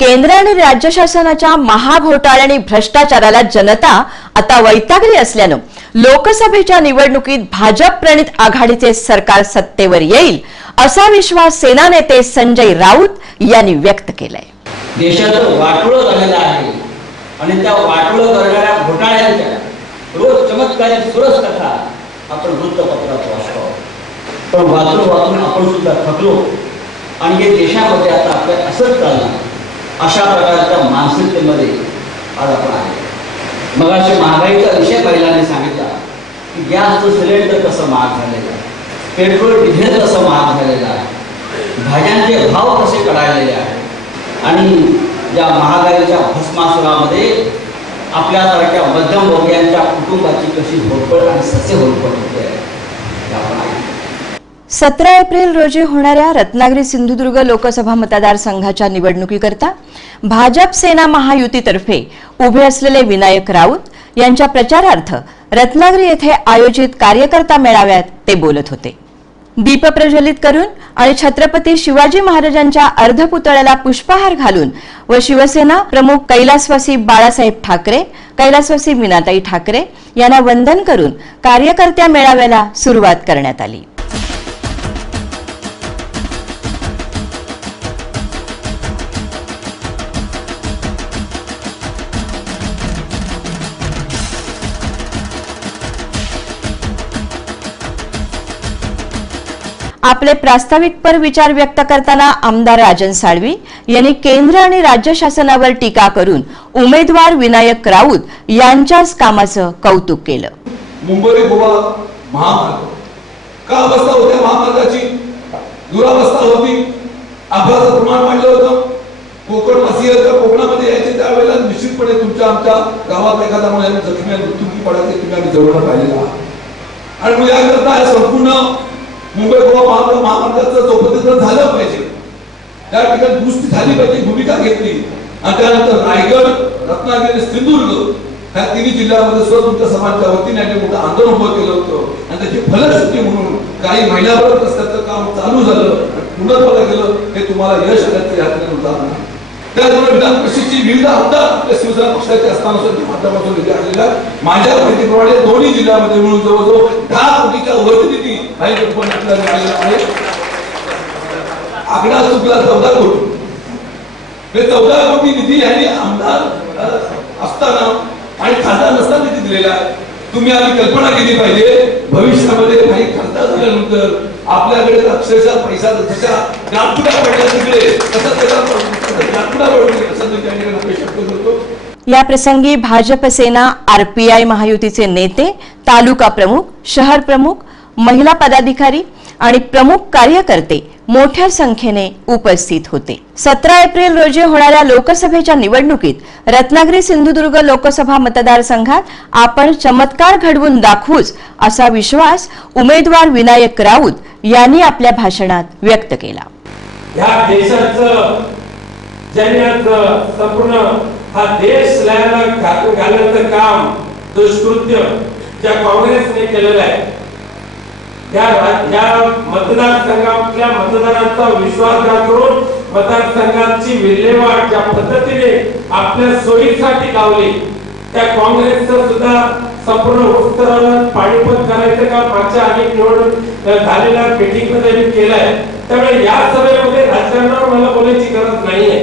केंद्र आणि राज्य शासनाच्या महाघोटाळे आणि भ्रष्टाचाराला जनता आता वैतागली असल्याने लोकसभेच्या निवडणुकीत भाजप प्रणित आघाडीचे सरकार सत्तेवर येईल असा विश्वास सेना नेते संजय राऊत यांनी व्यक्त केलाय। देशाचं वाटोळं झालेलं आहे आणि त्या वाटोळं करणाऱ्या घोटाळ्यांच्या रोज चमत्कारिक सुरस कथा आपण वृत्तपत्रात वाचतो, पण वाचून आपण सुद्धा थकलो आणि हे देशामध्ये आता आपल्या असंच चालणार अशा प्रकारच्या मानसिकतेमध्ये आज आपण आहे। मग अशी महागाईचा विषय पहिल्यांदा सांगितला की गॅसचं सिलेंडर कसं महाग झालेलं आहे, पेट्रोल डिझेल कसं महाग झालेलं आहे, भाज्यांचे भाव कसे कडाळलेले आहेत आणि या महागाईच्या भस्मासुरामध्ये आपल्यासारख्या मध्यमवर्गीयांच्या कुटुंबाची कशी होरपळ आणि सस्य होरपळ होते आपण आहे। 17 एप्रिल रोजी होणाऱ्या रत्नागिरी सिंधुदुर्ग लोकसभा मतदारसंघाच्या निवडणुकीकरता भाजप सेना महायुतीतर्फे उभे असलेले विनायक राऊत यांच्या प्रचारार्थ रत्नागिरी येथे आयोजित कार्यकर्ता मेळाव्यात ते बोलत होते। दीप प्रज्वलित करून आणि छत्रपती शिवाजी महाराजांच्या अर्धपुतळ्याला पुष्पहार घालून व शिवसेना प्रमुख कैलासवासी बाळासाहेब ठाकरे, कैलासवासी मीनाताई ठाकरे यांना वंदन करून कार्यकर्त्या मेळाव्याला सुरुवात करण्यात आली। आपले प्रास्ताविकपर विचार व्यक्त करताना आमदार राजन साळवी यांनी केंद्र आणि राज्य शासनावर टीका करून उमेदवार विनायक राऊत यांच्याच कामाचं कौतुक केलं। मुंबई गोवा महामार्ग का अवस्था होत्या, महामार्गाची दुरावस्था होती, अपघाताचं प्रमाण वाढलं होतं। कोकणवासी कोकणामध्ये यायचे त्यावेळेला निश्चितपणे तुमच्या आमच्या गावात एखादा मुलाला जखमी मृत्यूमुखी पडायचे तुम्ही आम्ही जवळ पाहिलेला आहात आणि मग याकरता संपूर्ण मुंबई गोवा महामार्गाचं चौपदरीकरण झालं पाहिजे, त्या ठिकाणी दुरुस्ती झाली पाहिजे भूमिका घेतली आणि त्यानंतर रायगड, रत्नागिरी, सिंधुदुर्ग ह्या तिन्ही जिल्ह्यामध्ये सुद्धा तुमच्या समाजाच्या वतीने मोठं आंदोलन उभं केलं होतं आणि त्याची फलश्रुती म्हणून काही महिन्याभर रस्त्याचं काम चालू झालं, पूर्णत्वाला गेलं, हे तुम्हाला यश आल्याचं यातून उदाहरण आहे। त्याचबरोबर विधान परिषदेची विविध आमदार आपल्या शिवसेना पक्षाचे असताना सुद्धा माध्यमातून निधी आलेला माझ्या माहितीप्रमाणे दोन्ही जिल्ह्यामध्ये मिळून जवळजवळ 10 कोटीच्या वर निधी आहे आकडा चुकला 14 कोटी। 14 कोटी निधी यांनी आमदार असताना आणि खासदार नसताना निधी दिलेला आहे। तुम्ही आम्ही कल्पना केली पाहिजे भविष्यामध्ये काही खासदार झाल्यानंतर आपल्याकडे अक्षरशः पैसा जशा नागपुरा पडल्या तिकडे तसं त्याचा नागपुरा पडतो असं मी त्यांनी अपेक्षा करतो। या प्रसंगी भाजप सेना आरपीआय महायुतीचे नेते, तालुका प्रमुख, शहर प्रमुख, महिला पदाधिकारी आणि प्रमुख कार्यकर्ते मोठ्या संख्येने उपस्थित होते। 17 एप्रिल रोजी होणाऱ्या लोकसभेच्या निवडणुकीत रत्नागिरी सिंधुदुर्ग लोकसभा मतदारसंघात आपण चमत्कार घडवून दाखवूच असा विश्वास उमेदवार विनायक राऊत यांनी आपल्या भाषणात व्यक्त केला। या देशाचं जन्याचं संपूर्ण हा देश घालण्याचं काम दुष्कृत्य ज्या काँग्रेसने केलेलं आहे, या मतदारसंघातल्या मतदारांचा विश्वासघात करून मतदारसंघाची विल्हेवाट ज्या पद्धतीने आपल्या सोयीसाठी लावली, त्या काँग्रेसचं सुद्धा संपूर्ण उत्तराला पाणीपत करायचं काम मागच्या अनेक निवडणूक झालेल्या मीटिंगमध्ये मी केलंय। त्यामुळे या सभेमध्ये राजकारणावर मला बोलायची गरज नाहीये।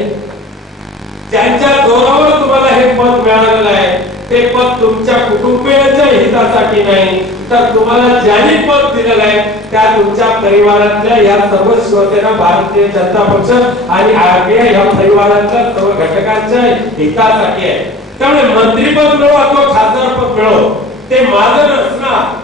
ज्यांच्या जोरावर तुम्हाला हे पद मिळालेलं आहे ते पद तुमच्या कुटुंबियांच्या हितासाठी नाही, तर तुम्हाला ज्यांनी पद दिलेलं आहे त्या तुमच्या परिवारातल्या या सर्व शिवसेना, भारतीय जनता पक्ष आणि आरपीआय या परिवारातल्या सर्व घटकांच्या हितासाठी आहे। त्यामुळे मंत्रीपद मिळो अथवा खासदारपद मिळो ते माझं नसणार,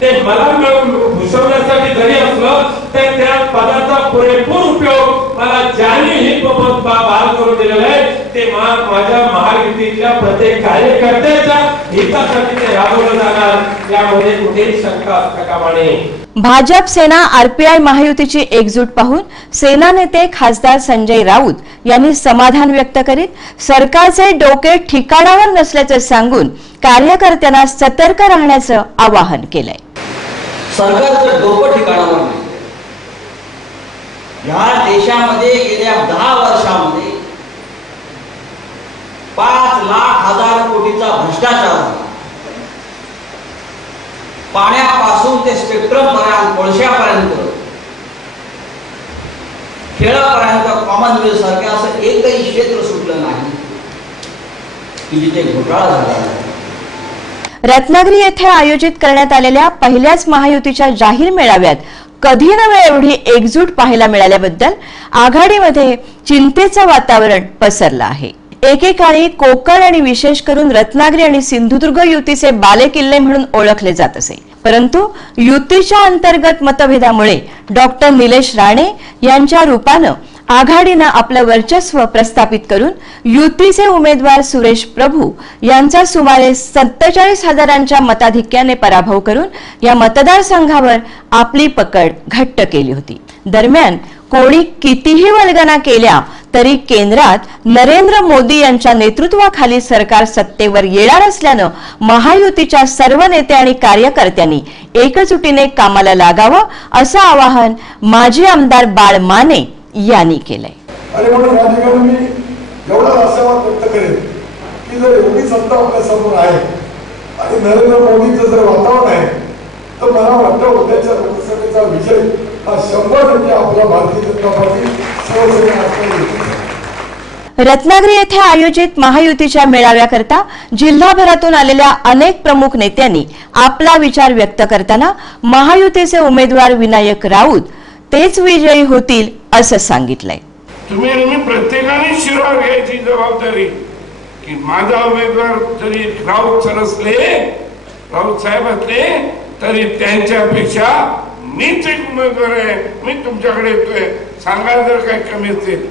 ते मला भूषवण्यासाठी जरी असलं तर त्या पदाचा पुरेपूर उपयोग मला ज्यांनी हे पद बहाल करून दिलेलं आहे ते माझ्या महायुतीतल्या प्रत्येक कार्यकर्त्याच्या हितासाठी ते राबवलं जाणार, यामध्ये कुठेही शंका असता कामा नये। भाजप सेना आरपीआय महायुतीची एकजूट पाहून सेना नेते खासदार संजय राऊत यांनी समाधान व्यक्त करीत सरकारचे डोके ठिकाणावर नसल्याचे सांगून कार्यकर्त्यांना सतर्क राहण्याचं आवाहन केलंय। सरकारचं डोकं ठिकाणावर नाही। या देशामध्ये गेल्या 10 वर्षामध्ये 5,00,000 कोटीचा भ्रष्टाचार झाला. पाण्यापासून ते स्पेक्ट्रम पर्यंत, कोळशापर्यंत, खेळापर्यंत, कॉमनवेल्थ सारखे असं एकही क्षेत्र सुटलं नाही की जिथे घोटाळा झाला नाही. रत्नागिरी येथे आयोजित करण्यात आलेल्या पहिल्याच महायुतीच्या जाहीर मेळाव्यात कधी नव्हे एवढी एकजूट पाहायला मिळाल्याबद्दल आघाडीमध्ये चिंतेचं वातावरण पसरलं आहे. एकेकाळी कोकण आणि विशेष करून रत्नागिरी आणि सिंधुदुर्ग युतीचे बालेकिल्ले म्हणून ओळखले जात असे. परंतु युतीच्या अंतर्गत मतभेदामुळे डॉक्टर निलेश राणे यांच्या रूपानं आघाडीनं आपलं वर्चस्व प्रस्थापित करून युतीचे उमेदवार सुरेश प्रभू यांचा सुमारे 47,000 मताधिक्याने पराभव करून या मतदारसंघावर आपली पकड घट्ट केली होती. दरम्यान कोणी कितीही वल्गना केल्या तरी केंद्रात नरेंद्र मोदी यांच्या नेतृत्वाखाली सरकार सत्तेवर येणार असल्यानं महायुतीच्या सर्व नेते आणि कार्यकर्त्यांनी एकजुटीने कामाला लागावं असं आवाहन माजी आमदार बाळ माने यांनी केलंय. आणि म्हणून या ठिकाणी मी एवढा आशावाद व्यक्त करेन की जर एवढी सत्ता आपल्या समोर आहे आणि नरेंद्र मोदींचं जर वातावरण आहे तर मला वाटतं उद्याच्या लोकसभेचा विजय हा 100% आपला भारतीय जनता पार्टी शिवसेना. रत्नागिरी येथे आयोजित महायुतीच्या मेळाव्याकरता जिल्हाभरातून आलेल्या अनेक प्रमुख नेत्यांनी आपला विचार व्यक्त करताना महायुतीचे उमेदवार विनायक राऊत तेच विजयी होतील असं सांगितलंय. तुम्ही नेहमी प्रत्येकाने शिरावर घ्यायची जबाबदारी की माझा उमेदवार जरी राऊत सर असले, राऊत साहेब असले तरी त्यांच्यापेक्षा मीच एक उमेदवार आहे, मी तुमच्याकडे येतोय, सांगा जर काही कमी असतील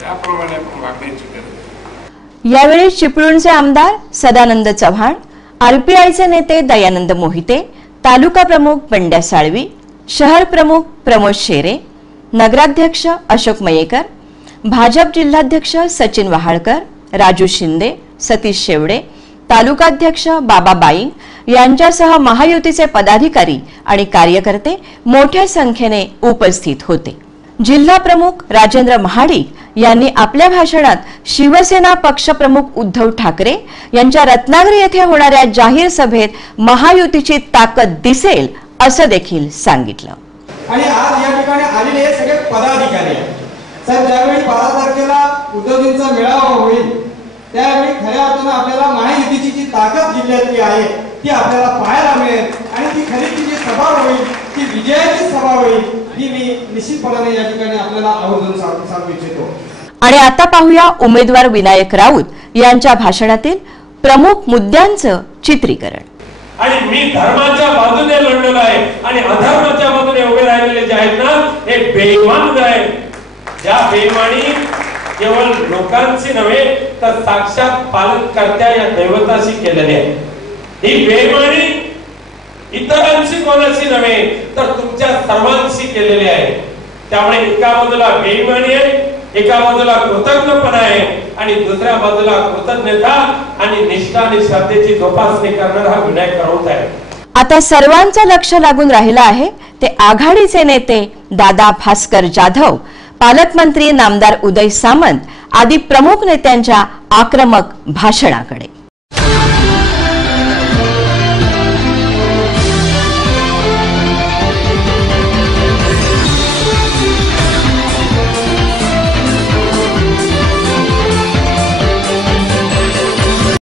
त्याप्रमाणे आपण वागण्याची गरज. यावेळी चिपळूणचे आमदार सदानंद चव्हाण, आरपीआयचे नेते दयानंद मोहिते, तालुका प्रमुख बंड्या साळवी, शहर प्रमुख प्रमोद शेरे, नगराध्यक्ष अशोक मयेकर, भाजप जिल्हाध्यक्ष सचिन वहाळकर, राजू शिंदे, सतीश शेवडे, तालुकाध्यक्ष बाबा बाईंग यांच्यासह महायुतीचे पदाधिकारी आणि कार्यकर्ते मोठ्या संख्येने उपस्थित होते. जिल्हा प्रमुख राजेंद्र महाडिक यांनी आपल्या भाषणात शिवसेना पक्षप्रमुख उद्धव ठाकरे यांच्या रत्नागिरी येथे होणाऱ्या जाहीर सभेत महायुतीची ताकद दिसेल असं देखील सांगितलं. आणि आज या ठिकाणी आलेले हे सगळे पदाधिकारी सर ज्यावेळी 12 तारखेला उद्धवजींचा मेळावा होईल त्यावेळी खऱ्या अर्थानं आपल्याला महायुतीची जी ताकद जिल्ह्यातली आहे ती आपल्याला पाहायला मिळेल आणि ती खरी जी सभा होईल ती विजयाची सभा होईल ही मी निश्चितपणाने या ठिकाणी आपल्याला आवर्जून सांगू इच्छितो. आणि आता पाहूया उमेदवार विनायक राऊत यांच्या भाषणातील प्रमुख मुद्द्यांचं चित्रीकरण. आणि मी धर्माच्या बाजूने लढलेलो आहे आणि अधर्माच्या बाजूने उभे राहिलेले जे आहेत ना हे बेईमान आहेत. ज्या बेईमानी केवळ लोकांची नव्हे तर साक्षात पालनकर्त्या या दैवताशी केलेली आहे. ही बेईमानी इतरांशी कोणाशी नव्हे तर तुमच्या सर्वांशी केलेली आहे. त्यामुळे एका बाजूला बेईमानी आहे, एका बाजूला कृतज्ञपणा आहे आणि दुसऱ्या बाजूला कृतज्ञता आणि निष्ठा आणि श्रद्धेची जोपासणी करणारा हा विनायक राऊत आहे. आता सर्वांचं लक्ष लागून राहिलं आहे ते आघाडीचे नेते दादा भास्कर जाधव, पालकमंत्री नामदार उदय सामंत आदी प्रमुख नेत्यांच्या आक्रमक भाषणाकडे.